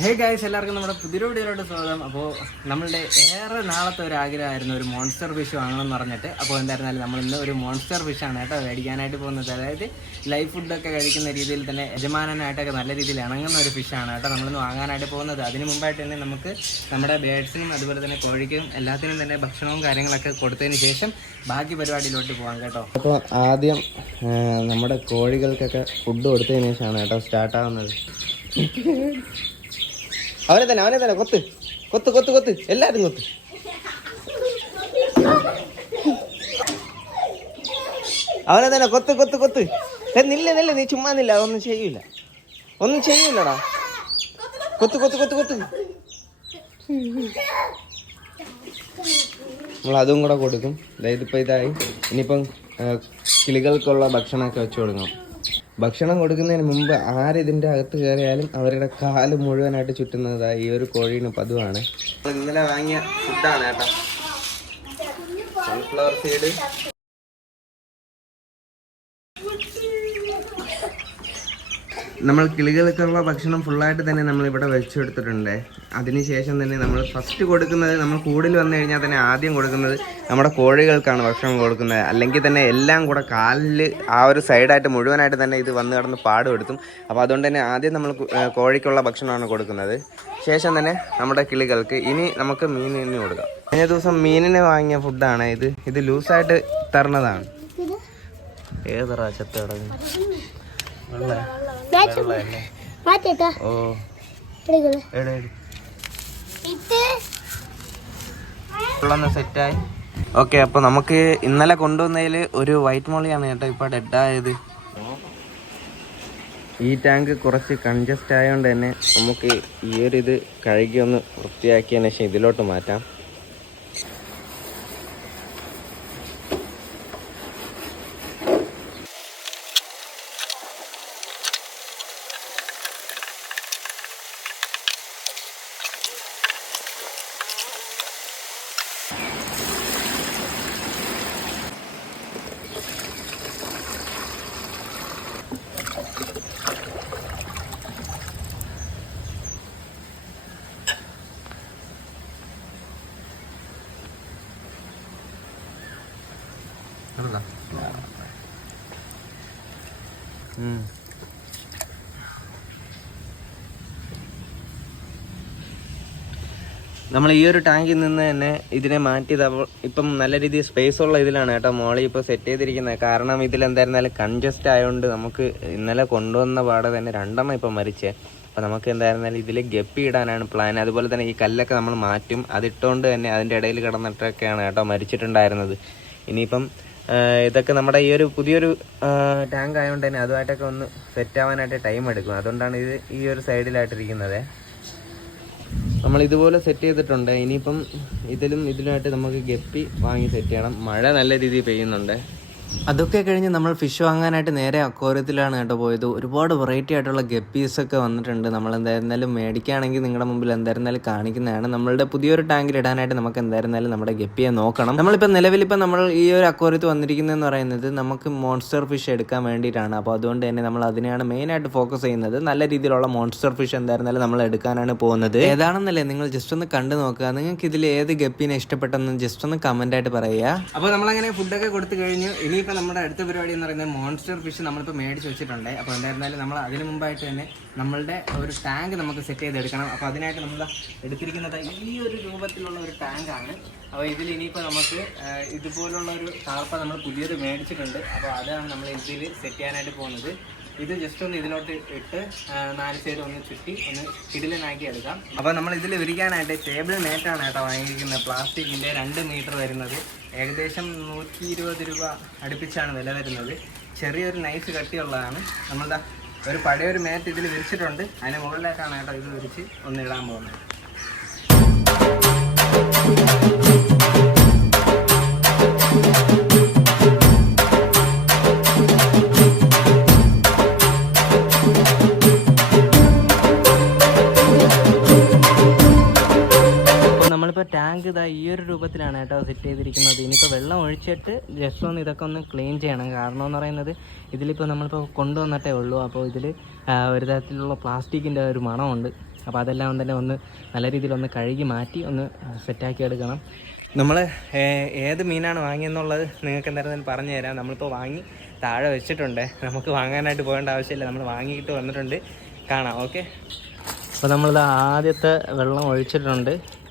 Hey guys എല്ലാവർക്കും നമ്മുടെ പുതിയ വീഡിയോയിലോട്ട് സ്വാഗതം. അപ്പോൾ നമ്മളുടെ ഏറെ നാളത്തെ ഒരു ആഗ്രഹമായിരുന്നു ഒരു മോൺസ്റ്റർ ഫിഷ് വാങ്ങണം എന്ന് പറഞ്ഞിട്ട്. അപ്പോൾ എന്തായിരുന്നാലും നമ്മൾ ഇന്ന് ഒരു മോൺസ്റ്റർ ഫിഷാണ് കേട്ടോ മേടിക്കാനായിട്ട് പോകുന്നത്. അതായത് ലൈഫ് ഫുഡൊക്കെ കഴിക്കുന്ന രീതിയിൽ തന്നെ യജമാനനായിട്ടൊക്കെ നല്ല രീതിയിൽ ഇണങ്ങുന്ന ഒരു ഫിഷാണ് കേട്ടോ നമ്മളിന്ന് വാങ്ങാനായിട്ട് പോകുന്നത്. അതിന് മുമ്പായിട്ട് തന്നെ നമുക്ക് നമ്മുടെ ബേഡ്സിനും അതുപോലെ തന്നെ കോഴിക്കും എല്ലാത്തിനും തന്നെ ഭക്ഷണവും കാര്യങ്ങളൊക്കെ കൊടുത്തതിന് ശേഷം ബാക്കി പരിപാടിയിലോട്ട് പോകാം കേട്ടോ. അപ്പോൾ ആദ്യം നമ്മുടെ കോഴികൾക്കൊക്കെ ഫുഡ് കൊടുത്തതിന് ശേഷമാണ് കേട്ടോ സ്റ്റാർട്ട് ആവുന്നത്. അവനെ തന്നെ അവനെ തന്നെ കൊത്ത്. കൊത്ത് കൊത്ത് കൊത്ത്. എല്ലാവരും കൊത്ത്. അവനെ തന്നെ കൊത്ത് കൊത്ത് കൊത്ത്. നില്ല നില്ല. നീ ചുമ്മാ നില്ല. ഒന്നും ചെയ്യൂല. ഒന്നും ചെയ്യൂലടാ. കൊത്ത് കൊത്ത് കൊത്ത് കൊത്ത്. നമ്മൾ അതും കൂടെ കൊടുക്കും. ഇതായി. ഇനിയിപ്പം കിളികൾക്കുള്ള ഭക്ഷണമൊക്കെ വെച്ച് കൊടുക്കണം. ഭക്ഷണം കൊടുക്കുന്നതിന് മുമ്പ് ആരിതിന്റെ അകത്ത് കയറിയാലും അവരുടെ കാൽ മുഴുവനായിട്ട് ചുറ്റുന്നത് ഈ ഒരു കോഴീന് പതിവാണ്. ഇന്നലെ വാങ്ങിയ ഫുഡാണ് കേട്ടോ. സൺഫ്ലവർ സീഡ് നമ്മൾ കിളികൾക്കുള്ള ഭക്ഷണം ഫുള്ളായിട്ട് തന്നെ നമ്മൾ ഇവിടെ വെച്ചെടുത്തിട്ടുണ്ട് അതിനുശേഷം തന്നെ നമ്മൾ ഫസ്റ്റ് കൊടുക്കുന്നത് നമ്മൾ കൂടുതൽ വന്നു കഴിഞ്ഞാൽ തന്നെ ആദ്യം കൊടുക്കുന്നത് നമ്മുടെ കോഴികൾക്കാണ് ഭക്ഷണം കൊടുക്കുന്നത്. അല്ലെങ്കിൽ തന്നെ എല്ലാം കൂടെ കാലിൽ ആ ഒരു സൈഡായിട്ട് മുഴുവനായിട്ട് തന്നെ ഇത് വന്ന് കിടന്ന് പാടുപെടുത്തും അപ്പോൾ അതുകൊണ്ട് തന്നെ ആദ്യം നമ്മൾ കോഴിക്കുള്ള ഭക്ഷണമാണ് കൊടുക്കുന്നത്. ശേഷം തന്നെ നമ്മുടെ കിളികൾക്ക് ഇനി നമുക്ക് മീനിന് കൊടുക്കാം. കഴിഞ്ഞ ദിവസം മീനിന് വാങ്ങിയ ഫുഡാണ് ഇത്. ഇത് ലൂസായിട്ട് തരണതാണ്. ഏതൊരാ ചത്ത സെറ്റായി. ഓക്കെ അപ്പൊ നമുക്ക് ഇന്നലെ കൊണ്ടുവന്നതിൽ ഒരു വൈറ്റ് മോളിയാണ് കേട്ടോ ഇപ്പൊ ഡെഡായത്. ഈ ടാങ്ക് കുറച്ച് കൺജസ്റ്റ് ആയതുകൊണ്ട് തന്നെ നമുക്ക് ഈ ഒരു ഇത് കഴുകി ഒന്ന് വൃത്തിയാക്കിയതിന് ശേഷം ഇതിലോട്ട് മാറ്റാം. ഉം. നമ്മൾ ഈ ഒരു ടാങ്കിൽ നിന്ന് തന്നെ ഇതിനെ മാറ്റിയത് ഇപ്പം നല്ല രീതിയിൽ സ്പേസ് ഉള്ള ഇതിലാണ് കേട്ടോ മോളി ഇപ്പോൾ സെറ്റ് ചെയ്തിരിക്കുന്നത്. കാരണം ഇതിൽ എന്തായിരുന്നാലും കൺജസ്റ്റ് ആയതുകൊണ്ട് നമുക്ക് ഇന്നലെ കൊണ്ടുവന്ന പാടെ തന്നെ രണ്ടെണ്ണം ഇപ്പം മരിച്ചേ. അപ്പോൾ നമുക്ക് എന്തായിരുന്നാലും ഇതിൽ ഗപ്പി ഇടാനാണ് പ്ലാൻ അതുപോലെ തന്നെ ഈ കല്ലൊക്കെ നമ്മൾ മാറ്റും. അതിട്ടുകൊണ്ട് തന്നെ അതിന്റെ ഇടയിൽ കിടന്നിട്ടൊക്കെയാണ് കേട്ടോ മരിച്ചിട്ടുണ്ടായിരുന്നത്. ഇനിയിപ്പം ഇതൊക്കെ നമ്മുടെ ഈ ഒരു പുതിയൊരു ടാങ്ക് ആയതുകൊണ്ട് തന്നെ അതുമായിട്ടൊക്കെ ഒന്ന് സെറ്റ് ആവാനായിട്ട് ടൈം എടുക്കും. അതുകൊണ്ടാണ് ഇത് ഈ ഒരു സൈഡിലായിട്ടിരിക്കുന്നത് നമ്മൾ ഇതുപോലെ സെറ്റ് ചെയ്തിട്ടുണ്ട്. ഇനിയിപ്പം ഇതിലും ഇതിലുമായിട്ട് നമുക്ക് ഗപ്പി വാങ്ങി സെറ്റ് ചെയ്യണം. മഴ നല്ല രീതിയിൽ പെയ്യുന്നുണ്ട്. അതൊക്കെ കഴിഞ്ഞ് നമ്മൾ ഫിഷ് വാങ്ങാനായിട്ട് നേരെ അക്വാറിയത്തിലാണ് കേട്ടോ പോയത്. ഒരുപാട് വെറൈറ്റി ആയിട്ടുള്ള ഗപ്പീസ് ഒക്കെ വന്നിട്ടുണ്ട്. നമ്മൾ എന്തായിരുന്നാലും മേടിക്കുകയാണെങ്കിൽ നിങ്ങളുടെ മുമ്പിൽ എന്തായിരുന്നാലും കാണിക്കുന്നതാണ്. നമ്മളുടെ പുതിയൊരു ടാങ്കിൽ ഇടാനായിട്ട് നമുക്ക് എന്തായിരുന്നാലും നമ്മുടെ ഗപ്പിയെ നോക്കണം. നമ്മളിപ്പോൾ നിലവിലിപ്പോൾ നമ്മൾ ഈ ഒരു അക്വാറിയത്ത് വന്നിരിക്കുന്നതെന്ന് പറയുന്നത് നമുക്ക് മോൺസ്റ്റർ ഫിഷ് എടുക്കാൻ വേണ്ടിയിട്ടാണ്. അപ്പോൾ അതുകൊണ്ട് തന്നെ നമ്മൾ അതിനെയാണ് മെയിനായിട്ട് ഫോക്കസ് ചെയ്യുന്നത്. നല്ല രീതിയിലുള്ള മോൺസ്റ്റർ ഫിഷ് എന്തായിരുന്നാലും നമ്മൾ എടുക്കാനാണ് പോകുന്നത്. ഏതാണെന്നല്ലേ നിങ്ങൾ ജസ്റ്റ് ഒന്ന് കണ്ടു നോക്കുക. നിങ്ങൾക്ക് ഇതിൽ ഏത് ഗപ്പിനെ ഇഷ്ടപ്പെട്ടെന്ന് ജസ്റ്റ് ഒന്ന് കമന്റായിട്ട് പറയുക. അപ്പോൾ നമ്മളങ്ങനെ ഫുഡൊക്കെ കൊടുത്തു കഴിഞ്ഞു ഇനിയിപ്പോൾ നമ്മുടെ അടുത്ത പരിപാടി എന്ന് പറയുന്നത് മോൺസ്റ്റർ ഫിഷ് നമ്മളിപ്പോൾ മേടിച്ച് വെച്ചിട്ടുണ്ട്. അപ്പോൾ എന്തായിരുന്നാലും നമ്മൾ അതിന് മുമ്പായിട്ട് തന്നെ നമ്മളുടെ ഒരു ടാങ്ക് നമുക്ക് സെറ്റ് ചെയ്തെടുക്കണം. അപ്പോൾ അതിനായിട്ട് നമ്മൾ എടുത്തിരിക്കുന്നത് ഈ ഒരു രൂപത്തിലുള്ള ഒരു ടാങ്കാണ് അപ്പോൾ ഇതിൽ ഇനിയിപ്പോൾ നമുക്ക് ഇതുപോലുള്ള ഒരു താർപ്പ നമ്മൾ പുതിയത് മേടിച്ചിട്ടുണ്ട്. അപ്പോൾ അതാണ് നമ്മൾ ഇതിൽ സെറ്റ് ചെയ്യാനായിട്ട് പോകുന്നത്. ഇത് ജസ്റ്റ് ഒന്ന് ഇതിലോട്ട് ഇട്ട് നാല് സൈഡ് ഒന്ന് ചുറ്റി ഒന്ന് കിടിലനാക്കി എടുക്കാം. അപ്പോൾ നമ്മൾ ഇതിൽ വിരിക്കാനായിട്ട് ടേബിൾ മേറ്റാണ് കേട്ടോ വാങ്ങിയിരിക്കുന്നത്. പ്ലാസ്റ്റിക്കിന്റെ രണ്ട് മീറ്റർ വരുന്നത്. ഏകദേശം നൂറ്റി ഇരുപത് രൂപ അടുപ്പിച്ചാണ് വില വരുന്നത്. ചെറിയൊരു നൈസ് കട്ടിയുള്ളതാണ്. നമ്മളിതാ ഒരു പഴയൊരു മേറ്റ് ഇതിൽ വിരിച്ചിട്ടുണ്ട്. അതിന് മുകളിലേക്കാണ് കേട്ടോ ഇത് വിരിച്ച് ഒന്ന് ഇടാൻ പോകുന്നത്. നമ്മളിപ്പോൾ ടാങ്ക് ഇതാ ഈ ഒരു രൂപത്തിലാണ് കേട്ടോ സെറ്റ് ചെയ്തിരിക്കുന്നത്. ഇനിയിപ്പോൾ വെള്ളം ഒഴിച്ചിട്ട് ജസ്റ്റ് ഒന്ന് ഇതൊക്കെ ഒന്ന് ക്ലീൻ ചെയ്യണം. കാരണം എന്ന് പറയുന്നത് ഇതിലിപ്പോൾ നമ്മളിപ്പോൾ കൊണ്ടുവന്നിട്ടേ ഉള്ളൂ. അപ്പോൾ ഇതിൽ ഒരു തരത്തിലുള്ള പ്ലാസ്റ്റിക്കിന്റെ ഒരു മണമുണ്ട്. അപ്പോൾ അതെല്ലാം തന്നെ ഒന്ന് നല്ല രീതിയിൽ ഒന്ന് കഴുകി മാറ്റി ഒന്ന് സെറ്റാക്കി എടുക്കണം. നമ്മൾ ഏത് മീനാണ് വാങ്ങിയെന്നുള്ളത് നിങ്ങൾക്ക് എന്തായാലും ഞാൻ പറഞ്ഞു തരാം. നമ്മളിപ്പോൾ വാങ്ങി താഴെ വെച്ചിട്ടുണ്ട്. നമുക്ക് വാങ്ങാനായിട്ട് പോകേണ്ട ആവശ്യമില്ല. നമ്മൾ വാങ്ങിയിട്ട് വന്നിട്ടുണ്ട്. കാണാം. ഓക്കെ? അപ്പോൾ നമ്മളിത് ആദ്യത്തെ വെള്ളം ഒഴിച്ചിട്ടുണ്ട്.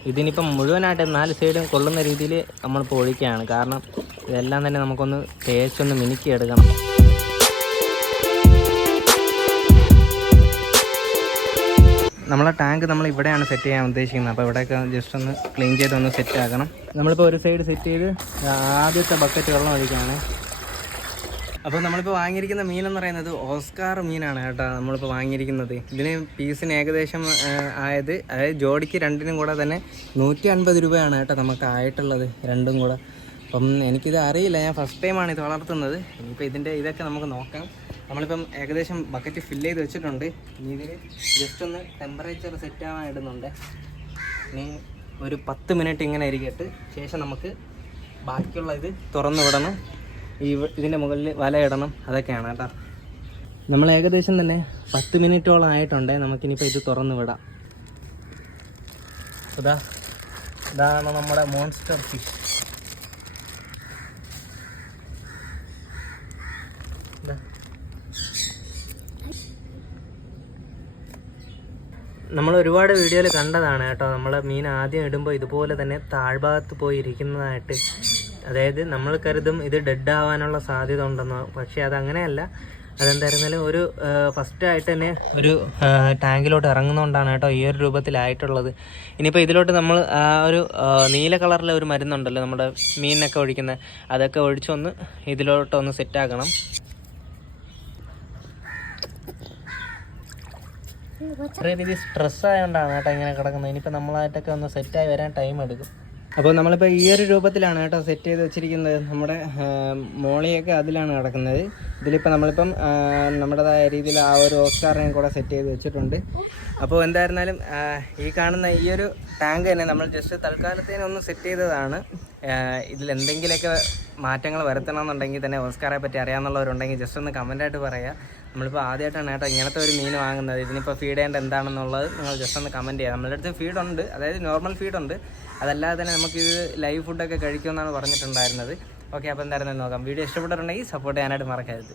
ഇതിനിപ്പം മുഴുവനായിട്ട് നാല് സൈഡും കൊള്ളുന്ന രീതിയിൽ നമ്മളിപ്പോൾ ഒഴിക്കുകയാണ്. കാരണം ഇതെല്ലാം തന്നെ നമുക്കൊന്ന് തേച്ചൊന്ന് മിനുക്കിയെടുക്കണം നമ്മളെ ടാങ്ക് നമ്മൾ ഇവിടെയാണ് സെറ്റ് ചെയ്യാൻ ഉദ്ദേശിക്കുന്നത്. അപ്പോൾ ഇവിടെയൊക്കെ ജസ്റ്റ് ഒന്ന് ക്ലീൻ ചെയ്ത് ഒന്ന് സെറ്റ് ആക്കണം. നമ്മളിപ്പോൾ ഒരു സൈഡ് സെറ്റ് ചെയ്ത് ആദ്യത്തെ ബക്കറ്റ് വെള്ളം ഒഴിക്കുകയാണ്. അപ്പോൾ നമ്മളിപ്പോൾ വാങ്ങിയിരിക്കുന്ന മീൻ എന്ന് പറയുന്നത് ഓസ്കാർ മീനാണ് കേട്ടോ നമ്മളിപ്പോൾ വാങ്ങിയിരിക്കുന്നത്. ഇതിന് പീസിന് ഏകദേശം ആയത് അതായത് ജോഡിക്ക് രണ്ടിനും കൂടെ തന്നെ നൂറ്റി അൻപത് രൂപയാണ് കേട്ടോ നമുക്ക് ആയിട്ടുള്ളത് രണ്ടും കൂടെ. അപ്പം എനിക്കിത് അറിയില്ല ഞാൻ ഫസ്റ്റ് ടൈമാണ് ഇത് വളർത്തുന്നത്. ഇനിയിപ്പോൾ ഇതിന്റെ ഇതൊക്കെ നമുക്ക് നോക്കാം. നമ്മളിപ്പം ഏകദേശം ബക്കറ്റ് ഫില്ല് ചെയ്ത് വെച്ചിട്ടുണ്ട്. ഇനി ഇതിൽ ജസ്റ്റ് ഒന്ന് ടെമ്പറേച്ചർ സെറ്റ് ആവാൻ ഇടുന്നുണ്ട്. ഇനി ഒരു പത്ത് മിനിറ്റ് ഇങ്ങനെ ഇരിക്കട്ട് ശേഷം നമുക്ക് ബാക്കിയുള്ള ഇത് തുറന്നു വിടണം. ഈ ഇതിന്റെ മുകളിൽ വല ഇടണം. അതൊക്കെയാണ് കേട്ടോ. നമ്മൾ ഏകദേശം തന്നെ പത്ത് മിനിറ്റോളം ആയിട്ടുണ്ട്. നമുക്കിനിപ്പോൾ ഇത് തുറന്നു വിടാം. ഇതാ. ഇതാണ് നമ്മുടെ മോൺസ്റ്റർ ഫിഷ് നമ്മൾ ഒരുപാട് വീഡിയോയിൽ കണ്ടതാണ് കേട്ടോ. നമ്മൾ മീൻ ആദ്യം ഇടുമ്പോൾ ഇതുപോലെ തന്നെ താഴ്ഭാഗത്ത് പോയി ഇരിക്കുന്നതായിട്ട് അതായത് നമ്മൾ കരുതും ഇത് ഡെഡ് ആവാനുള്ള സാധ്യത ഉണ്ടെന്നോ. പക്ഷേ അതങ്ങനെയല്ല അതെന്തായിരുന്നാലും ഒരു ഫസ്റ്റ് ആയിട്ട് തന്നെ ഒരു ടാങ്കിലോട്ട് ഇറങ്ങുന്നതുകൊണ്ടാണ് കേട്ടോ ഈ ഒരു രൂപത്തിലായിട്ടുള്ളത്. ഇനിയിപ്പോൾ ഇതിലോട്ട് നമ്മൾ ആ ഒരു നീല കളറിലെ ഒരു മരുന്നുണ്ടല്ലോ നമ്മുടെ മീനിനൊക്കെ ഒഴിക്കുന്ന അതൊക്കെ ഒഴിച്ചൊന്ന് ഇതിലോട്ടൊന്ന് സെറ്റാക്കണം. ചെറിയ രീതിയിൽ സ്ട്രെസ് ആയതുകൊണ്ടാണ് കേട്ടോ ഇങ്ങനെ കിടക്കുന്നത്. ഇനിയിപ്പോൾ നമ്മളായിട്ടൊക്കെ ഒന്ന് സെറ്റായി വരാൻ ടൈം എടുക്കും. അപ്പോൾ നമ്മളിപ്പോൾ ഈ ഒരു രൂപത്തിലാണ് കേട്ടോ സെറ്റ് ചെയ്ത് വെച്ചിരിക്കുന്നത്. നമ്മുടെ മോളിയൊക്കെ അതിലാണ് കിടക്കുന്നത് ഇതിലിപ്പോൾ നമ്മളിപ്പം നമ്മുടേതായ രീതിയിൽ ആ ഒരു ഓസ്കാറിനെയും കൂടെ സെറ്റ് ചെയ്ത് വെച്ചിട്ടുണ്ട്. അപ്പോൾ എന്തായിരുന്നാലും ഈ കാണുന്ന ഈ ഒരു ടാങ്ക് തന്നെ നമ്മൾ ജസ്റ്റ് തൽക്കാലത്തേന് ഒന്ന് സെറ്റ് ചെയ്തതാണ്. ഇതിൽ എന്തെങ്കിലുമൊക്കെ മാറ്റങ്ങൾ വരുത്തണമെന്നുണ്ടെങ്കിൽ തന്നെ ഓസ്കാറെ പറ്റി അറിയാമെന്നുള്ളവരുണ്ടെങ്കിൽ ജസ്റ്റ് ഒന്ന് കമന്റായിട്ട് പറയുക നമ്മളിപ്പോൾ ആദ്യമായിട്ടാണ് കേട്ടോ ഇങ്ങനത്തെ ഒരു മീൻ വാങ്ങുന്നത്. ഇതിനിപ്പോൾ ഫീഡ് ചെയ്യേണ്ട എന്താണെന്നുള്ളത് നിങ്ങൾ ജസ്റ്റ് ഒന്ന് കമന്റ് ചെയ്യുക നമ്മളുടെ അടുത്ത് ഫീഡുണ്ട് അതായത് നോർമൽ ഫീഡുണ്ട് അതല്ലാതെ തന്നെ നമുക്കിത് ലൈവ് ഫുഡൊക്കെ കഴിക്കുമെന്നാണ് പറഞ്ഞിട്ടുണ്ടായിരുന്നത്. ഓക്കെ അപ്പോൾ എന്തായിരുന്നു നോക്കാം. വീഡിയോ ഇഷ്ടപ്പെട്ടിട്ടുണ്ടെങ്കിൽ സപ്പോർട്ട് ചെയ്യാനായിട്ട് മറക്കരുത്.